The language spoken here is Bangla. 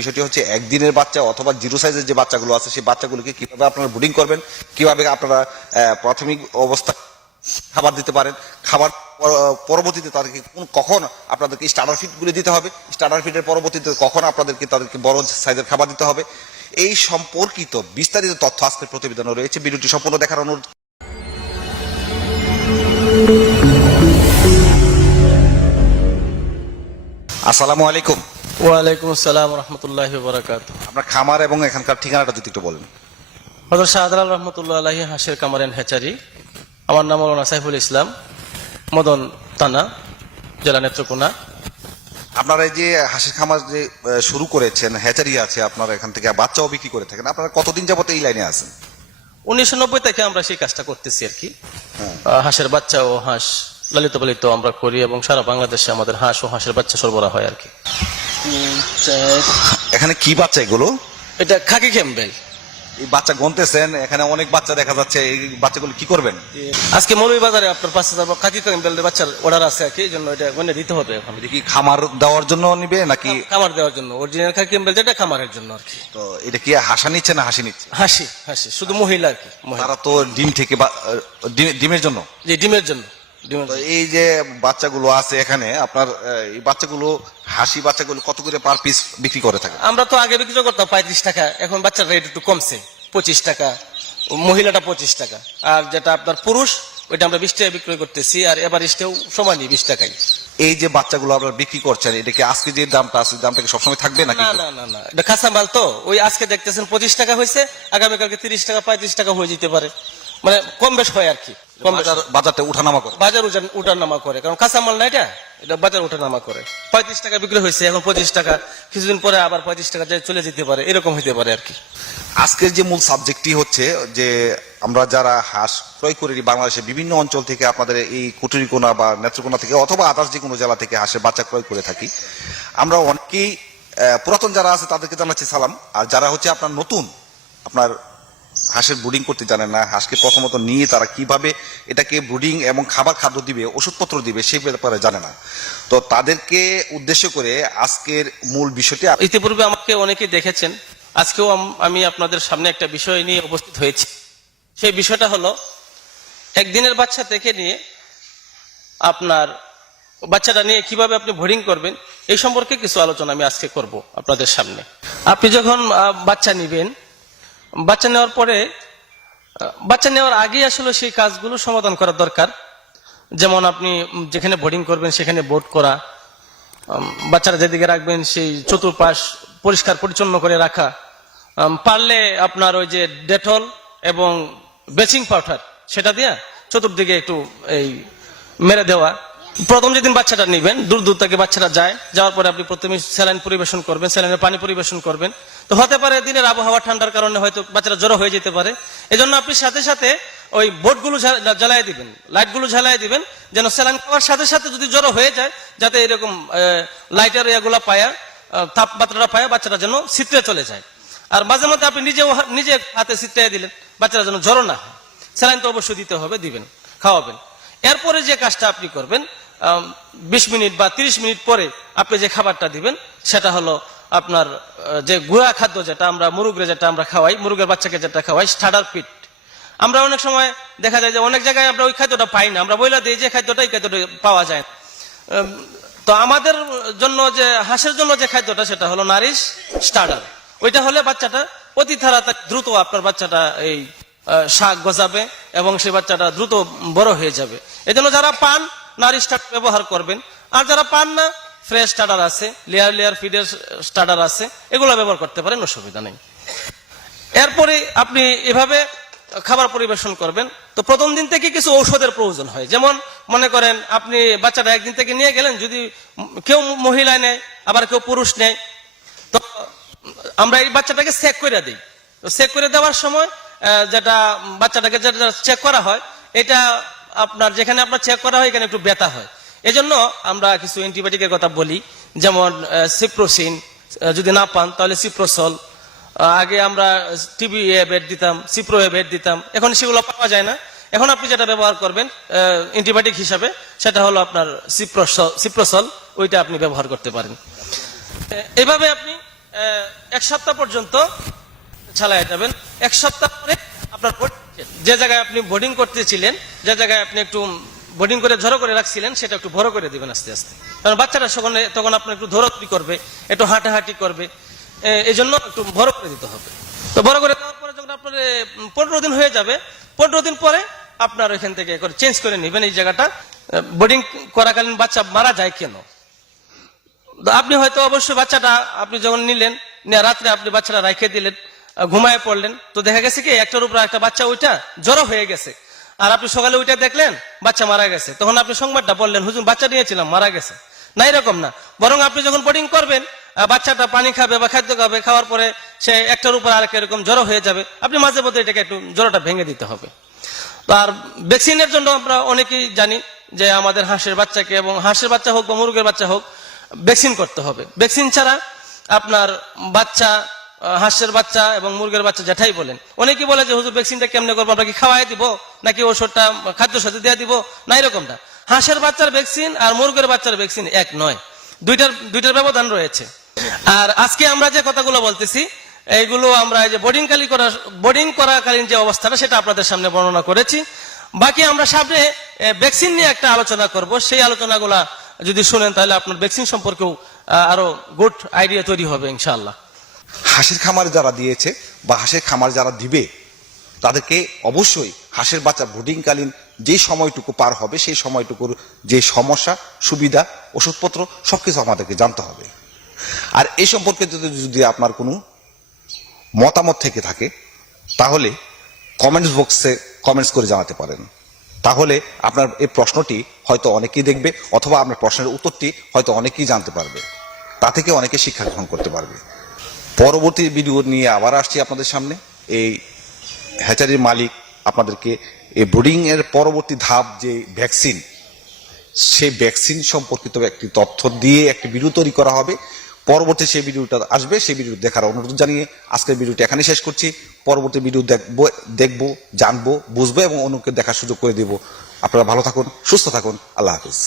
বিষয়টি হচ্ছে একদিনের বাচ্চা অথবা জিরো সাইজের যে বাচ্চাগুলো আছে সেই বাচ্চাগুলোকে কিভাবে আপনারা ব্রুডিং করবেন, কিভাবে আপনারা প্রাথমিক অবস্থা খাবার দিতে পারেন, খাবার পরবর্তীতে তাদেরকে কখন আপনাদেরকে স্টার্টার ফিডগুলি দিতে হবে, স্টার্টার ফিডের পরবর্তীতে কখন তাদেরকে বড় সাইজের খাবার দিতে হবে, এই সম্পর্কিত বিস্তারিত তথ্য আজকের প্রতিবেদনে রয়েছে। ভিডিওটি সম্পূর্ণ দেখার অনুরোধ। আসসালামু আলাইকুম। ওয়ালাইকুম আসসালাম রহমতুল্লাহি ওয়া বারাকাতুহু। আপনার খামার এবং এখানকার ঠিকানাটা যদি একটু বলেন। হযরত শাহজালাল রহমতুল্লাহ আলাইহি হাঁসের কামার এন্ড হ্যাচারি। আমার নাম মাওলানা সাইফুল ইসলাম, মদন থানা, জেলা নেত্রকোনা। আপনারা এই যে হাঁসের খামার যে শুরু করেছেন, হ্যাচারি আছে, আপনারা এখান থেকে বাচ্চাও বিক্রি করে থাকেন, আপনারা কতদিন যাবত এই লাইনে আছেন? 1990 থেকে আমরা সেই কাজটা করতেছি আর কি। হাঁসের বাচ্চা ও হাঁস লালিত পালিত আমরা করি এবং সারা বাংলাদেশে আমাদের হাঁস ও হাঁসের বাচ্চা সরবরাহ হয় আর কি। এখানে কি বাচ্চা এগুলো? এটা খাকি ক্যাম্বেল। এই বাচ্চা গুনতেছেন, এখানে অনেক বাচ্চা দেখা যাচ্ছে, এই বাচ্চাগুলো কি করবেন? আজকে মৌলভীবাজারে আপনার 5000 খাকি ক্যাম্বেলের বাচ্চার অর্ডার আছে আর কি, এই জন্য এটা গুনে দিতে হবে এখন। এটা কি খামার দেওয়ার জন্য নিবে নাকি? খামার দেওয়ার জন্য, অরিজিনাল খাকি ক্যাম্বেল যেটা খামারের জন্য আর কি। তো এটা কি হাসা নিচ্ছে না হাসি নিচ্ছে? হাসি হাসি, শুধু মহিলা আর কি। তারা তো ডিম থেকে ডিমের জন্য। জি, ডিমের জন্য। তো এই যে বাচ্চাগুলো আছে এখানে, আপনার এই বাচ্চাগুলো হাসি বাচ্চাগুলো কত করে পার পিস বিক্রি করে থাকে? আমরা তো আগে বিক্রি করতাম 35 টাকা, এখন বাচ্চার রেট একটু কমছে, 25 টাকা, মহিলাটা 25 টাকা, আর যেটা আপনার পুরুষ ওইটা আমরা 20 টাকা বিক্রয় করতেছি, আর এভারেজটাও সমানই 20 টাকাই। এই যে বাচ্চাগুলো আপনারা বিক্রি করছেন, এটা কি আজকে যে দামটা আছে দামটা কি সবসময় থাকবে নাকি? না না না না, এটা খাসা মাল তো, ওই আজকে দেখতেছেন 25 টাকা হয়েছে, আগামীকালকে 30 টাকা 35 টাকা হয়ে যেতে পারে, মানে কম বেশ হয় আর কি। বাজারটা উঠানামা করে, বাজার উঠানামা করে, কারণ কাঁচা মাল না এটা, এটা বাজার উঠানামা করে। 35 টাকা বিক্রি হয়েছে, এখন 25 টাকা, কিছুদিন পরে আবার 35 টাকা চলে যেতে পারে, এরকম হইতে পারে আর কি। আজকের যে মূল সাবজেক্টটি হচ্ছে যে আমরা যারা হাঁস ক্রয় করি বাংলাদেশের বিভিন্ন অঞ্চল থেকে, আপনাদের এই কুটুরিকোনা বা নেত্রকোনা থেকে অথবা আদার্স যে কোনো জেলা থেকে হাঁসের বাচ্চা ক্রয় করে থাকি, আমরা অনেকেই পুরাতন যারা আছে তাদেরকে জানাচ্ছি সালাম, আর যারা হচ্ছে আপনার নতুন, আপনার হাঁসের ব্রুডিং করতে জানেন না, হাঁসকে প্রথমত নিয়ে তারা কিভাবে এটাকে ব্রুডিং এবং খাদ্য দিবে, ওষুধপত্র দিবে, সেই ব্যাপারে জানে না, তো তাদেরকে উদ্দেশ্য করে আজকের মূল বিষয়টি। ইতিপূর্বে আমাকে অনেকেই দেখেছেন, আজকেও আমি আপনাদের সামনে একটা বিষয় নিয়ে উপস্থিত হয়েছি। সেই বিষয়টা হলো একদিনের বাচ্চা থেকে নিয়ে আপনার বাচ্চাটা নিয়ে কিভাবে আপনি ব্রুডিং করবেন, এই সম্পর্কে কিছু আলোচনা আমি আজকে করব আপনাদের সামনে। আপনি যখন বাচ্চা নিবেন, বাচ্চা নেওয়ার পরে, বাচ্চা নেওয়ার আগে আসলে সেই কাজগুলো সমাধান করা দরকার। যেমন আপনি যেখানে বোর্ডিং করবেন সেখানে বোর্ড করা, বাচ্চারা যেদিকে রাখবেন সেই চতুর্পাশ পরিষ্কার পরিচ্ছন্ন করে রাখা, পারলে আপনার ওই যে ডেটল এবং ব্লিচিং পাউডার সেটা দিয়ে চতুর্দিকে একটু এই মেরে দেওয়া। প্রথম যেদিন বাচ্চাটা নিবেন, দূর দূর থেকে বাচ্চাটা যাওয়ার পরে আপনি প্রথমে স্যালাইন পরিবেশন করবেন, স্যালাইনের পানি পরিবেশন করবেন। তো হতে পারে দিনের আবহাওয়া ঠান্ডার কারণে হয়তো বাচ্চারা জ্বর হয়ে যেতে পারে, এজন্য আপনি সাথে সাথে ওই বোর্ডগুলো জ্বালাই দিবেন, লাইটগুলো জ্বালাই দিবেন, যেন স্যালাইন খাওয়ার সাথে সাথে যদি জ্বর হয়ে যায়, যাতে এরকম লাইটের এগুলা পায়া, তাপমাত্রাটা পায়া বাচ্চাটা যেন শীতলে চলে যায়। আর মাঝে মধ্যে আপনি নিজে হাতে শীতলে দিলেন, বাচ্চারা যেন জ্বর না হয়। স্যালাইন তো অবশ্যই দিতে হবে, দিবেন, খাওয়াবেন। এরপরে যে কাজটা আপনি করবেন, 20 মিনিট বা 30 মিনিট পরে আপনি যে খাবারটা দিবেন সেটা হলো আপনার যে গুঁড়া খাদ্য, যেটা আমরা মুরগের যেটা আমরা খাওয়াই, মুরগের বাচ্চাকে যেটা খাওয়াই, স্টার্টার ফিড। আমরা অনেক সময় দেখা যায় যে অনেক জায়গায় আমরা ওই খাদ্যটা পাই না, আমরা বইলা দিই যে খাদ্যটা পাওয়া যায়। তো আমাদের জন্য যে হাঁসের জন্য যে খাদ্যটা সেটা হলো নারিশ স্টার্টার। ওইটা হলে বাচ্চাটা অতি তাড়াতাড়ি দ্রুত আপনার বাচ্চাটা এই শাক গজাবে এবং সেই বাচ্চাটা দ্রুত বড় হয়ে যাবে। এই জন্য যারা পান নারিশ স্টার্টার ব্যবহার করবেন, আর যারা পান না ফ্রেশ স্টার্টার আছে, লেয়ার ফিডের স্টার্টার আছে, এগুলো ব্যবহার করতে পারেন, অসুবিধা নেই। এরপরে আপনি এভাবে খাবার পরিবেশন করবেন। তো প্রথম দিন থেকে কিছু ঔষধের প্রয়োজন হয়, যেমন মনে করেন আপনি বাচ্চাটা একদিন থেকে নিয়ে গেলেন, যদি কেউ মহিলা নেয় আবার কেউ পুরুষ নেয়, তো আমরা এই বাচ্চাটাকে চেক করে দিই। তো চেক করে দেওয়ার সময় যেটা বাচ্চাটাকে যেটা চেক করা হয়, এটা আপনার যেখানে আপনার চেক করা হয় এখানে একটু ব্যথা হয়, এজন্য আমরা কিছু অ্যান্টিবায়োটিকের কথা বলি, যেমন সিপ্রোসিন, যদি না পান তাহলে সিপ্রোসল। আগে আমরা টিবি বেড দিতাম, সিপ্রো বেড দিতাম, এখন সেগুলো পাওয়া যায় না। এখন আপনি যেটা ব্যবহার করবেন অ্যান্টিবায়োটিক হিসাবে সেটা হলো আপনার সিপ্রোসল, ওইটা আপনি ব্যবহার করতে পারেন। এভাবে আপনি এক সপ্তাহ পর্যন্ত চালায় যাবেন। এক সপ্তাহ পরে আপনার যে জায়গায় আপনি বোর্ডিং করতেছিলেন, যে জায়গায় আপনি একটু বোর্ডিং করে ঝরো করে রাখছিলেন, সেটা একটু ভরো করে দিবেন আস্তে আস্তে। কারণ বাচ্চাটা তখন আপনার একটু ধরোধরি করবে, একটু হাঁটাহাঁটি করবে, এই জন্য একটু ভরো করে দিতে হবে। তো বড় করে দেওয়ার পরে যখন আপনার 15 দিন হয়ে যাবে, 15 দিন পরে আপনার ওইখান থেকে চেঞ্জ করে নেবেন এই জায়গাটা। বোর্ডিং করাকালীন বাচ্চা মারা যায় কেন? তো আপনি হয়তো অবশ্যই বাচ্চাটা আপনি যখন নিলেন, রাত্রে আপনি বাচ্চাটা রাইখে দিলেন, ঘুমায় পড়লেন, তো দেখা গেছে কি একটার উপর একটা বাচ্চা ওইটা জ্বর হয়ে গেছে, আর আপনি সকালে ওইটা দেখলেন বাচ্চা মারা গেছে, তখন আপনি সংবাদটা বললেন, হুজুর বাচ্চা নিয়েছিলাম মারা গেছে। না, এরকম না, বরং আপনি যখন বোর্ডিং করবেন বাচ্চাটা পানি খাবে বা খাদ্য খাবে, খাওয়ার পরে সে একটার উপর আর এরকম জ্বর হয়ে যাবে, আপনি মাঝে মধ্যে এটাকে একটু জ্বরটা ভেঙে দিতে হবে। তো আর ভ্যাকসিনের জন্য আমরা অনেকেই জানি যে আমাদের হাঁসের বাচ্চাকে, এবং হাঁসের বাচ্চা হোক বা মুরগের বাচ্চা হোক, ভ্যাকসিন করতে হবে। ভ্যাকসিন ছাড়া আপনার বাচ্চা, হাঁসের বাচ্চা এবং মুরগের বাচ্চা যেটাই বলেন, অনেকে বলে যে হুজুর ভ্যাকসিনটা কেমনে করবো, আমরা কি খাওয়াই দিব নাকি ওষুধটা খাদ্যের সাথে দিয়ে দিব? না, এরকমটা। হাঁসের বাচ্চার ভ্যাকসিন আর মুরগের বাচ্চার ভ্যাকসিন এক নয়, দুইটার ব্যবধান রয়েছে। আর আজকে আমরা যে কথাগুলো বলতেছি, এইগুলো আমরা এই যে বোর্ডিং করাকালীন যে অবস্থাটা, সেটা আপনাদের সামনে বর্ণনা করেছি। বাকি আমরা সামনে ভ্যাকসিন নিয়ে একটা আলোচনা করব, সেই আলোচনাগুলা যদি শুনেন তাহলে আপনার ভ্যাকসিন সম্পর্কেও আরো গুড আইডিয়া তৈরি হবে ইনশাআল্লাহ। হাঁসের খামার যারা দিয়েছে বা হাঁসের খামার যারা দিবে, তাদেরকে অবশ্যই হাঁসের বাচ্চা ব্রুডিংকালীন যে সময়টুকু পার হবে, সেই সময়টুকুর যে সমস্যা, সুবিধা, ওষুধপত্র সবকিছু আমাদেরকে জানতে হবে। আর এই সম্পর্কে যদি আপনার কোনো মতামত থেকে থাকে, তাহলে কমেন্টস বক্সে কমেন্টস করে জানাতে পারেন। তাহলে আপনার এই প্রশ্নটি হয়তো অনেকেই দেখবে, অথবা আপনার প্রশ্নের উত্তরটি হয়তো অনেকেই জানতে পারবে, তা থেকে অনেকে শিক্ষা গ্রহণ করতে পারবে। পরবর্তী ভিডিও নিয়ে আবার আসছি আপনাদের সামনে। এই হ্যাচারির মালিক আপনাদেরকে এই ব্রুডিং এর পরবর্তী ধাপ যে ভ্যাকসিন, সেই ভ্যাকসিন সম্পর্কিত একটি তথ্য দিয়ে একটি ভিডিও তৈরি করা হবে। পরবর্তী সেই ভিডিওটা আসবে, সেই ভিডিও দেখার অনুরোধ জানিয়ে আজকের ভিডিওটি এখানে শেষ করছি। পরবর্তী ভিডিও দেখবো, জানবো, বুঝবো এবং অন্যকে দেখার সুযোগ করে দেব। আপনারা ভালো থাকুন, সুস্থ থাকুন, আল্লাহ হাফিজ।